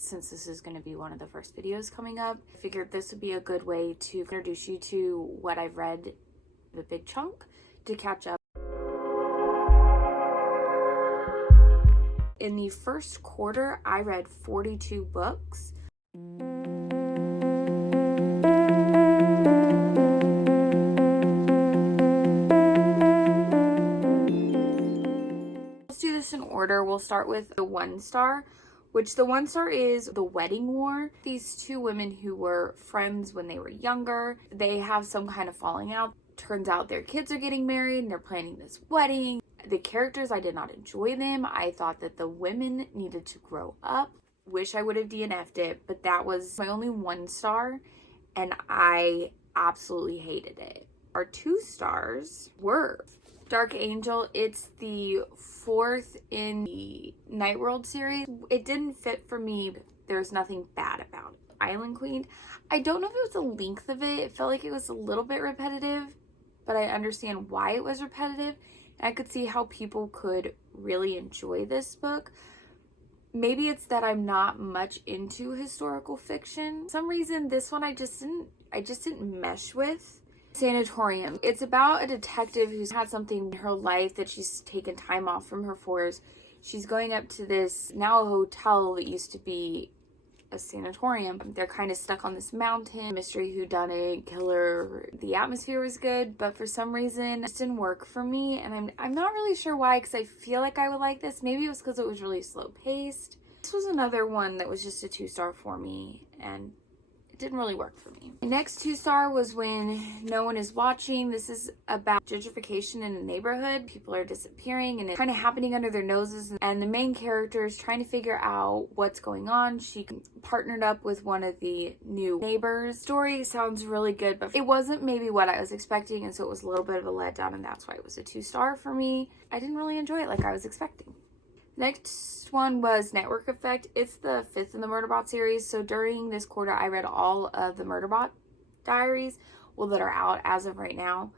since this is going to be one of the first videos coming up, I figured this would be a good way to introduce you to what I've read, the big chunk, to catch up. In the first quarter, I read 42 books. Let's do this in order. We'll start with the 1 star, which the 1 star is The Wedding War. These 2 women who were friends when they were younger, they have some kind of falling out. Turns out their kids are getting married and they're planning this wedding. The characters, I did not enjoy them. I thought that the women needed to grow up. Wish I would have DNF'd it, but that was my only 1 star and I absolutely hated it. Our 2 stars were Dark Angel. It's the 4th in the Night World series. It didn't fit for me, but there's nothing bad about it. Island Queen, I don't know if it was the length of it. It felt like it was a little bit repetitive, but I understand why it was repetitive. And I could see how people could really enjoy this book. Maybe it's that I'm not much into historical fiction. For some reason, this one I just didn't mesh with. Sanatorium. It's about a detective who's had something in her life that she's taken time off from her force. She's going up to this, now a hotel that used to be a sanatorium. They're kind of stuck on this mountain. Mystery whodunit, killer. The atmosphere was good, but for some reason it just didn't work for me, and I'm not really sure why, because I feel like I would like this. Maybe it was because it was really slow paced. This was another one that was just a 2 star for me, and it didn't really work for me. The next 2 star was When No One Is Watching. This is about gentrification in a neighborhood. People are disappearing and it's kind of happening under their noses, and the main character is trying to figure out what's going on. She partnered up with one of the new neighbors. Story sounds really good, but it wasn't maybe what I was expecting, and so it was a little bit of a letdown, and that's why it was a 2 star for me. I didn't really enjoy it like I was expecting. Next one was Network Effect. It's the 5th in the Murderbot series. So during this quarter, I read all of the Murderbot diaries, well, that are out as of right now.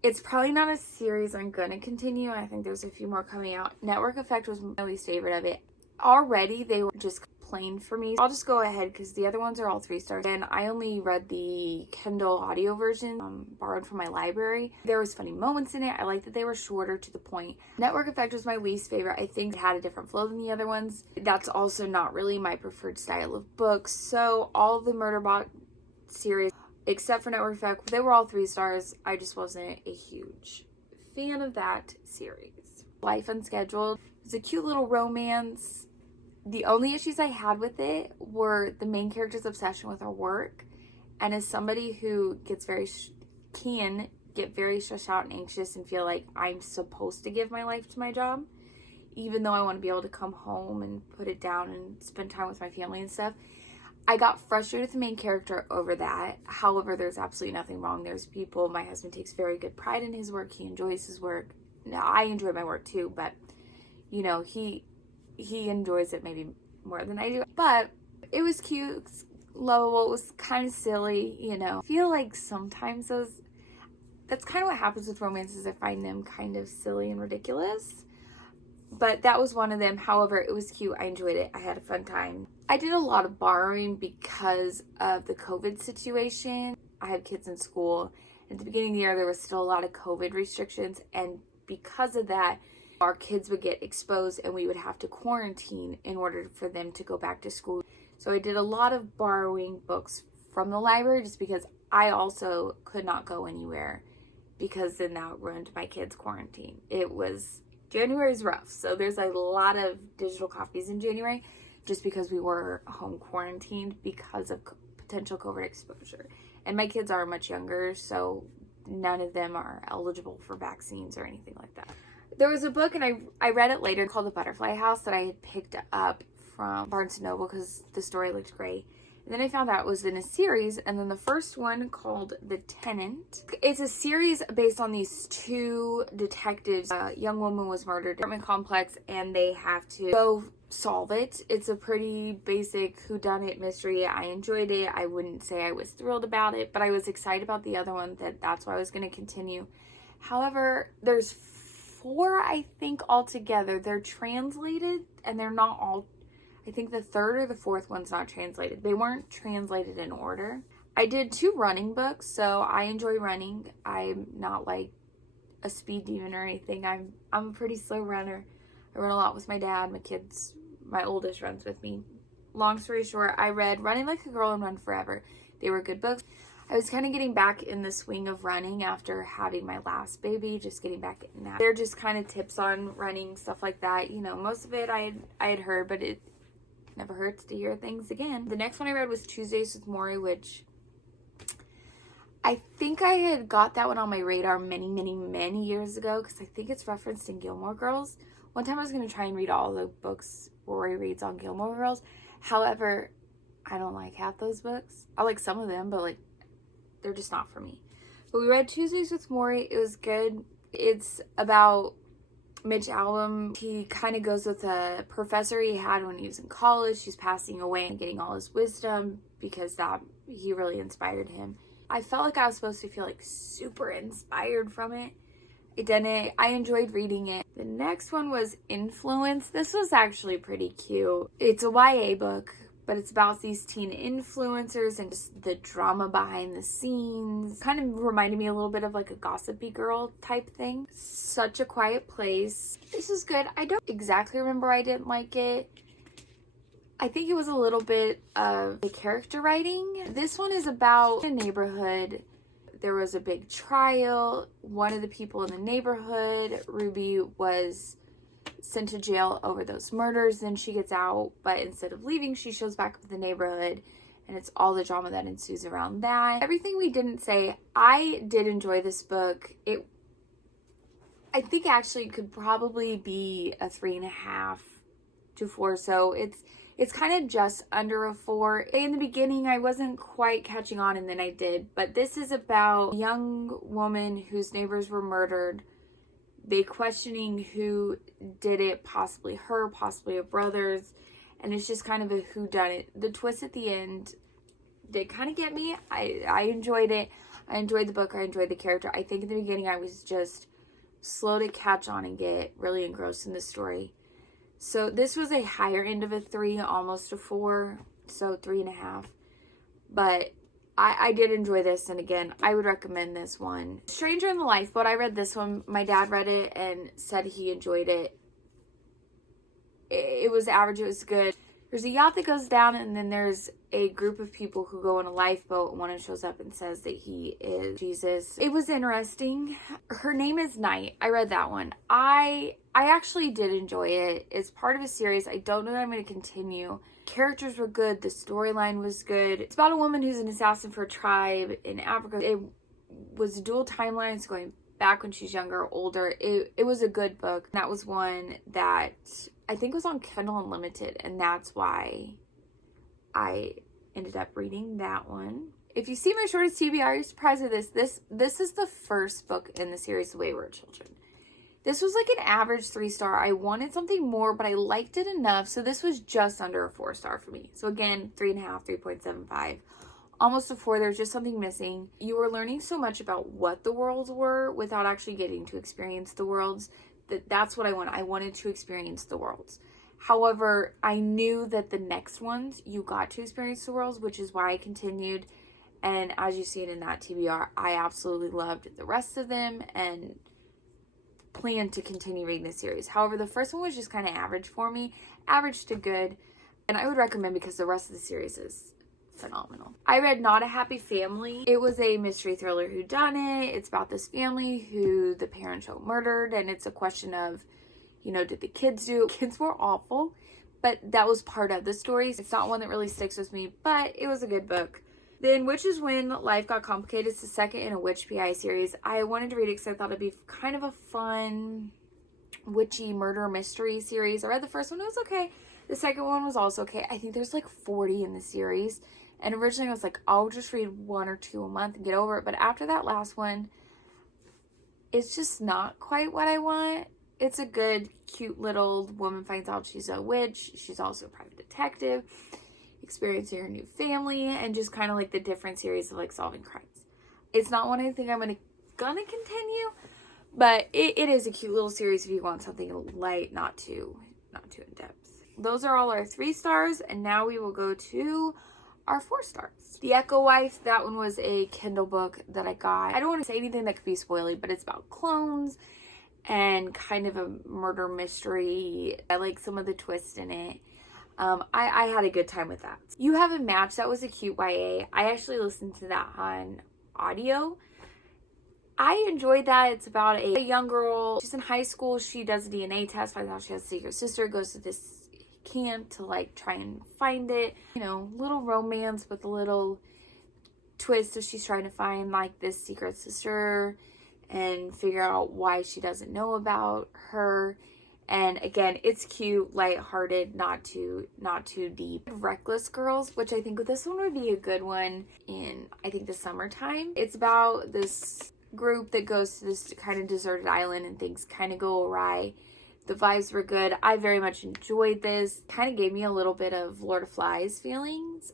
It's probably not a series I'm going to continue. I think there's a few more coming out. Network Effect was my least favorite of it. Already, they were just plain for me. I'll just go ahead because the other ones are all 3 stars. And I only read the Kindle audio version, borrowed from my library. There was funny moments in it. I liked that they were shorter, to the point. Network Effect was my least favorite. I think it had a different flow than the other ones. That's also not really my preferred style of books. So all the Murderbot series, except for Network Effect, they were all 3 stars. I just wasn't a huge fan of that series. Life Unscheduled. It was a cute little romance. The only issues I had with it were the main character's obsession with her work. And as somebody who gets can get very stressed out and anxious and feel like I'm supposed to give my life to my job, even though I want to be able to come home and put it down and spend time with my family and stuff, I got frustrated with the main character over that. However, there's absolutely nothing wrong. There's people, my husband takes very good pride in his work. He enjoys his work. Now, I enjoy my work too, but, you know, he enjoys it maybe more than I do. But it was cute, lovable, it was kind of silly, you know. I feel like sometimes that's kind of what happens with romances. I find them kind of silly and ridiculous. But that was one of them. However, it was cute. I enjoyed it. I had a fun time. I did a lot of borrowing because of the COVID situation. I have kids in school. At the beginning of the year, there was still a lot of COVID restrictions. And because of that, our kids would get exposed and we would have to quarantine in order for them to go back to school. So I did a lot of borrowing books from the library just because I also could not go anywhere, because then that ruined my kids' quarantine. January is rough, so there's a lot of digital copies in January just because we were home quarantined because of potential COVID exposure. And my kids are much younger, so none of them are eligible for vaccines or anything like that. There was a book, and I read it later, called The Butterfly House, that I had picked up from Barnes & Noble because the story looked great. And then I found out it was in a series, and then the first one called The Tenant. It's a series based on these 2 detectives. A young woman was murdered in an apartment complex, and they have to go solve it. It's a pretty basic whodunit mystery. I enjoyed it. I wouldn't say I was thrilled about it, but I was excited about the other one. That's why I was going to continue. However, there's 4, I think, altogether. They're translated, and they're not all I think the third or the fourth one's not translated. They weren't translated in order. I did 2 running books, so I enjoy running. I'm not like a speed demon or anything. I'm a pretty slow runner. I run a lot with my dad. My kids, my oldest, runs with me. Long story short, I read Running Like a Girl and Run Forever. They were good books. I was kind of getting back in the swing of running after having my last baby, just getting back in that. They're just kind of tips on running, stuff like that. You know, most of it I had heard, but it never hurts to hear things again. The next one I read was Tuesdays with Morrie, which I think I had got that one on my radar many years ago because I think it's referenced in Gilmore Girls. One time I was going to try and read all the books Rory reads on Gilmore Girls. However, I don't like half those books. I like some of them, but like they're just not for me. But we read Tuesdays with Morrie. It was good. It's about Mitch Albom. He kind of goes with a professor he had when he was in college. She's passing away and getting all his wisdom because he really inspired him. I felt like I was supposed to feel like super inspired from it. I didn't. I enjoyed reading it. The next one was Influence. This was actually pretty cute. It's a YA book, but it's about these teen influencers and just the drama behind the scenes. Kind of reminded me a little bit of like a Gossipy Girl type thing. Such a Quiet Place. This is good. I don't exactly remember why I didn't like it. I think it was a little bit of the character writing. This one is about a neighborhood. There was a big trial. One of the people in the neighborhood, Ruby, was sent to jail over those murders. Then she gets out, but instead of leaving, she shows back up to the neighborhood, and it's all the drama that ensues around that. Everything we didn't say, I did enjoy this book. I think actually it could probably be a 3.5 to 4. So it's kind of just under a 4. In the beginning, I wasn't quite catching on, and then I did. But this is about a young woman whose neighbors were murdered. They questioning who did it, possibly her, possibly her brothers. And it's just kind of a whodunit. The twist at the end did kind of get me. I enjoyed it. I enjoyed the book. I enjoyed the character. I think in the beginning I was just slow to catch on and get really engrossed in the story. So this was a higher end of a 3, almost a 4, so 3.5. But I did enjoy this, and again, I would recommend this one. Stranger in the Lifeboat, I read this one. My dad read it and said he enjoyed it. It was average, it was good. There's a yacht that goes down, and then there's a group of people who go in a lifeboat, and one of them shows up and says that he is Jesus. It was interesting. Her name is Night. I read that one. I actually did enjoy it. It's part of a series. I don't know that I'm going to continue. Characters were good. The storyline was good. It's about a woman who's an assassin for a tribe in Africa. It was dual timelines going back when she's younger or older. It was a good book. That was one that I think was on Kindle Unlimited, and that's why I ended up reading that one. If you see my shortest TBR, you're surprised at this. This is the first book in the series Wayward Children. This was like an average 3-star. I wanted something more, but I liked it enough. So this was just under a 4-star for me. So again, 3.5, 3.75. Almost a 4. There's just something missing. You were learning so much about what the worlds were without actually getting to experience the worlds. That's what I wanted. I wanted to experience the worlds. However, I knew that the next ones, you got to experience the worlds, which is why I continued. And as you see it in that TBR, I absolutely loved the rest of them and plan to continue reading this series. However, the first one was just kind of average for me, average to good, and I would recommend because the rest of the series is phenomenal. I read Not a Happy Family. It was a mystery thriller whodunit. It's about this family who the parents were murdered, and it's a question of, did the kids do? Kids were awful, but that was part of the story. It's not one that really sticks with me, but it was a good book. Then Witches When Life Got Complicated. It's the second in a Witch PI series. I wanted to read it because I thought it'd be kind of a fun witchy murder mystery series. I read the first one, it was okay. The second one was also okay. I think there's like 40 in the series. And originally I was like, I'll just read 1 or 2 a month and get over it. But after that last one, it's just not quite what I want. It's a good, cute little woman finds out she's a witch. She's also a private detective, experiencing her new family, and just kind of like the different series of like solving crimes. It's not one I think I'm gonna continue, but it is a cute little series if you want something light, not too in depth. those are all our 3 stars, and now we will go to our 4 stars. The Echo Wife, that one was a Kindle book that I got. I don't want to say anything that could be spoily, but it's about clones and kind of a murder mystery. I like some of the twists in it. I had a good time with that. You Have a Match, that was a cute YA. I actually listened to that on audio. I enjoyed that. It's about a young girl. She's in high school. She does a DNA test, finds out she has a secret sister, goes to this camp to like try and find it. You know, little romance with a little twist. So she's trying to find like this secret sister and figure out why she doesn't know about her. And again, it's cute, lighthearted, not too deep. Reckless Girls, which I think this one would be a good one in, I think, the summertime. It's about this group that goes to this kind of deserted island and things kind of go awry. The vibes were good. I very much enjoyed this. Kind of gave me a little bit of Lord of Flies feelings.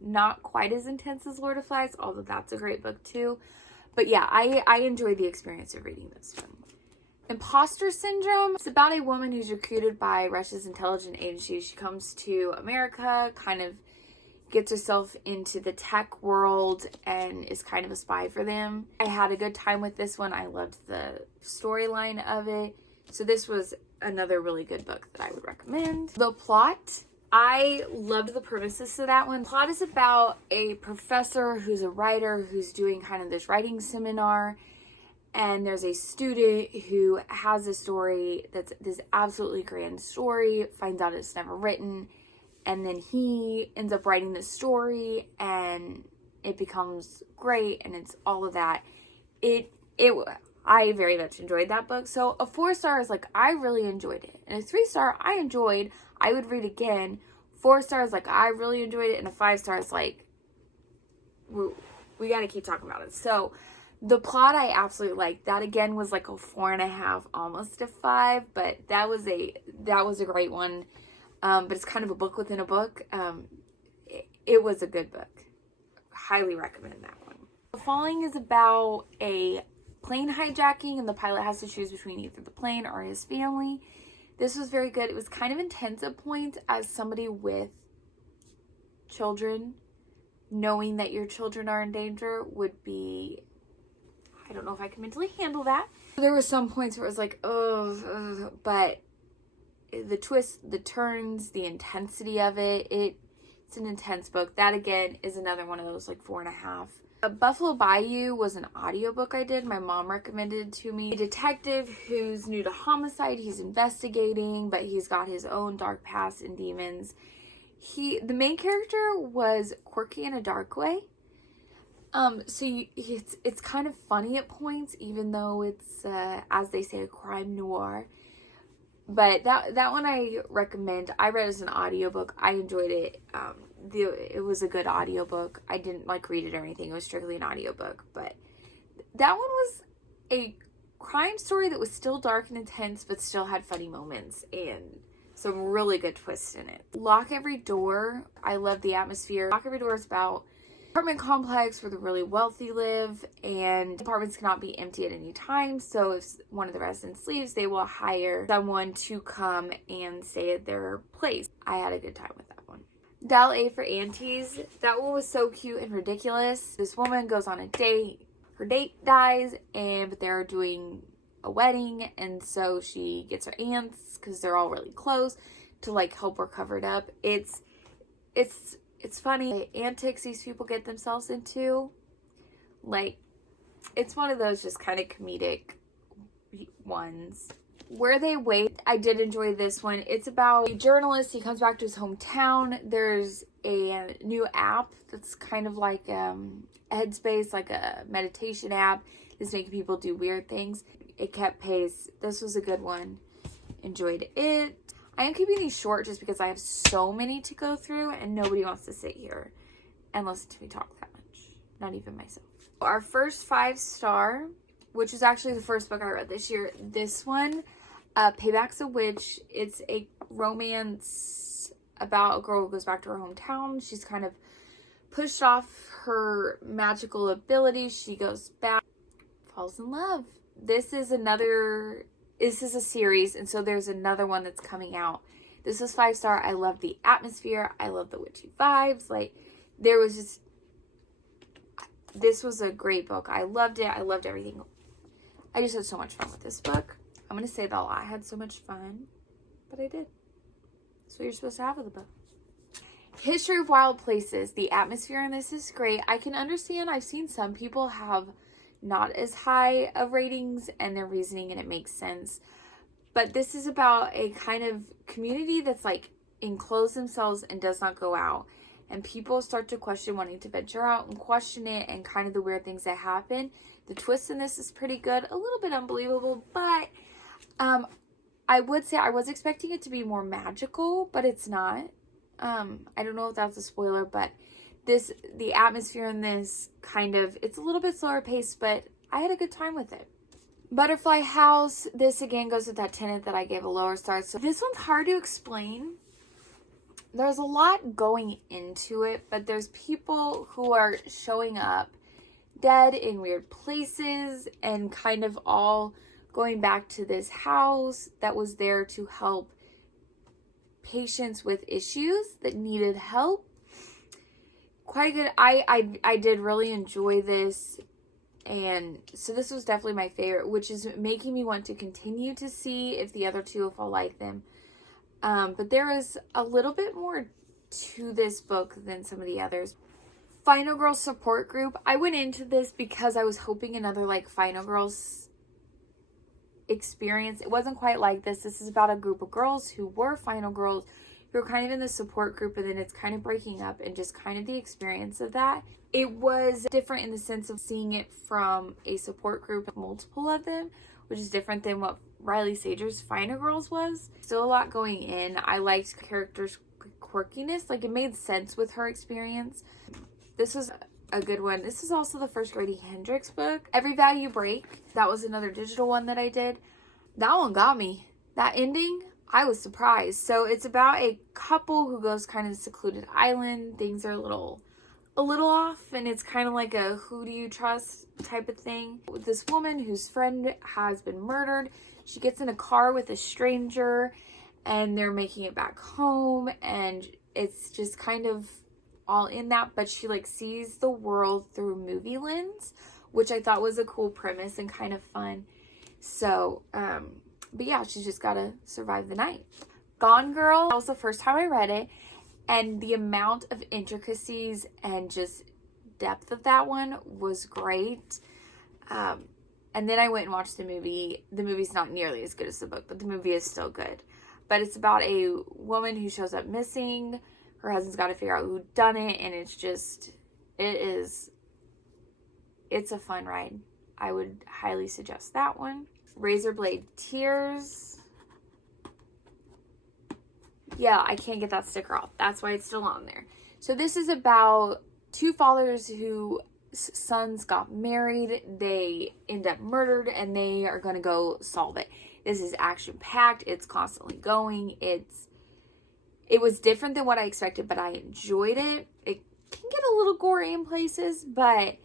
Not quite as intense as Lord of Flies, although that's a great book too. But yeah, I enjoyed the experience of reading this one. Imposter Syndrome. It's about a woman who's recruited by Russia's intelligence agency. She comes to America, kind of gets herself into the tech world and is kind of a spy for them. I had a good time with this one. I loved the storyline of it. So this was another really good book that I would recommend. The Plot. I loved the premises of that one. The plot is about a professor who's a writer who's doing kind of this writing seminar. And there's a student who has a story that's this absolutely grand story, finds out it's never written, and then he ends up writing this story and it becomes great, and it's all of that. I very much enjoyed that book. So a 4 star is like, I really enjoyed it. And a 3 star, I enjoyed, I would read again. 4 stars, like, I really enjoyed it. And a 5 star is like, we got to keep talking about it. So The Plot, I absolutely liked. That again was like a 4.5, almost a 5, but that was a great one. But it's kind of a book within a book. It was a good book. Highly recommend that one. Falling is about a plane hijacking, and the pilot has to choose between either the plane or his family. This was very good. It was kind of intense at points as somebody with children. Knowing that your children are in danger would be, I don't know if I can mentally handle that. There were some points where it was like, but the twists, the turns, the intensity of it, it's an intense book. That again is another one of those like 4.5. Buffalo Bayou was an audiobook I did. My mom recommended it to me. A detective who's new to homicide. He's investigating, but he's got his own dark past and demons. The main character was quirky in a dark way. It's kind of funny at points, even though it's, as they say, a crime noir. But that one I recommend. I read it as an audiobook. I enjoyed it. It was a good audiobook. I didn't like read it or anything. It was strictly an audiobook. But that one was a crime story that was still dark and intense, but still had funny moments and some really good twists in it. Lock Every Door. I love the atmosphere. Lock Every Door is about apartment complex where the really wealthy live, and apartments cannot be empty at any time. So if one of the residents leaves, they will hire someone to come and stay at their place. I had a good time with that one. Dial A for Aunties. That one was so cute and ridiculous. This woman goes on a date. Her date dies, but they're doing a wedding, and so she gets her aunts, because they're all really close, to like help her cover it up. It's funny, the antics these people get themselves into. Like, it's one of those just kind of comedic ones. Where They Wait, I did enjoy this one. It's about a journalist. He comes back to his hometown. There's a new app that's kind of like Headspace, like a meditation app. It's making people do weird things. It kept pace. This was a good one. Enjoyed it. I am keeping these short just because I have so many to go through and nobody wants to sit here and listen to me talk that much. Not even myself. Our first 5 star, which is actually the first book I read this year. This one, Payback's a Witch. It's a romance about a girl who goes back to her hometown. She's kind of pushed off her magical abilities. She goes back, falls in love. This is a series, and so there's another one that's coming out. This was 5-star. I loved the atmosphere. I loved the witchy vibes. Like, there was just, this was a great book. I loved it. I loved everything. I just had so much fun with this book. I'm going to say that I had so much fun, but I did. That's what you're supposed to have with a book. History of Wild Places. The atmosphere in this is great. I can understand. I've seen some people have not as high of ratings and their reasoning, and it makes sense. But this is about a kind of community that's like enclosed themselves and does not go out. And people start to question wanting to venture out and question it and kind of the weird things that happen. The twist in this is pretty good. A little bit unbelievable, but I would say I was expecting it to be more magical, but it's not. I don't know if that's a spoiler, but the atmosphere in this kind of, it's a little bit slower paced, but I had a good time with it. Butterfly House. This again goes with that Tenant that I gave a lower star. So this one's hard to explain. There's a lot going into it, but there's people who are showing up dead in weird places and kind of all going back to this house that was there to help patients with issues that needed help. Quite good. I did really enjoy this, and so this was definitely my favorite, which is making me want to continue to see if the other two, if I'll like them. But there is a little bit more to this book than some of the others. Final Girls Support Group. I went into this because I was hoping another like Final Girls experience. It wasn't quite like this. This is about a group of girls who were Final Girls who were kind of in the support group, and then it's kind of breaking up and just kind of the experience of that. It was different in the sense of seeing it from a support group, multiple of them, which is different than what Riley Sager's Final Girls was. Still a lot going in. I liked characters' quirkiness. Like, it made sense with her experience. This was a good one. This is also the first Grady Hendrix book. Every Vow You Break. That was another digital one that I did. That one got me. That ending, I was surprised. So it's about a couple who goes kind of secluded island. Things are a little off, and it's kind of like a who do you trust type of thing. With this woman whose friend has been murdered, she gets in a car with a stranger and they're making it back home, and it's just kind of all in that, but she like sees the world through movie lens, which I thought was a cool premise and kind of fun. So but yeah, she's just gotta survive the night. Gone Girl. That was the first time I read it, and the amount of intricacies and just depth of that one was great. And then I went and watched the movie. The movie's not nearly as good as the book, but the movie is still good. But it's about a woman who shows up missing. Her husband's got to figure out who done it, and it's a fun ride. I would highly suggest that one. Razorblade Tears. Yeah, I can't get that sticker off. That's why it's still on there. So this is about two fathers whose sons got married. They end up murdered, and they are going to go solve it. This is action-packed. It's constantly going. It was different than what I expected, but I enjoyed it. It can get a little gory in places, but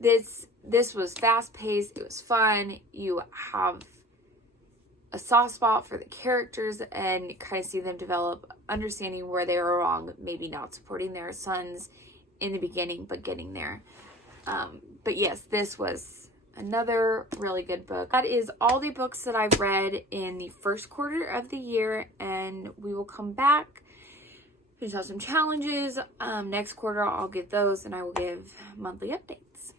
this was fast-paced. It was fun. You have a soft spot for the characters and kind of see them develop, understanding where they were wrong, maybe not supporting their sons in the beginning, but getting there. But yes, this was another really good book. That is all the books that I've read in the first quarter of the year, and we will come back. We just have some challenges. Next quarter I'll give those, and I will give monthly updates.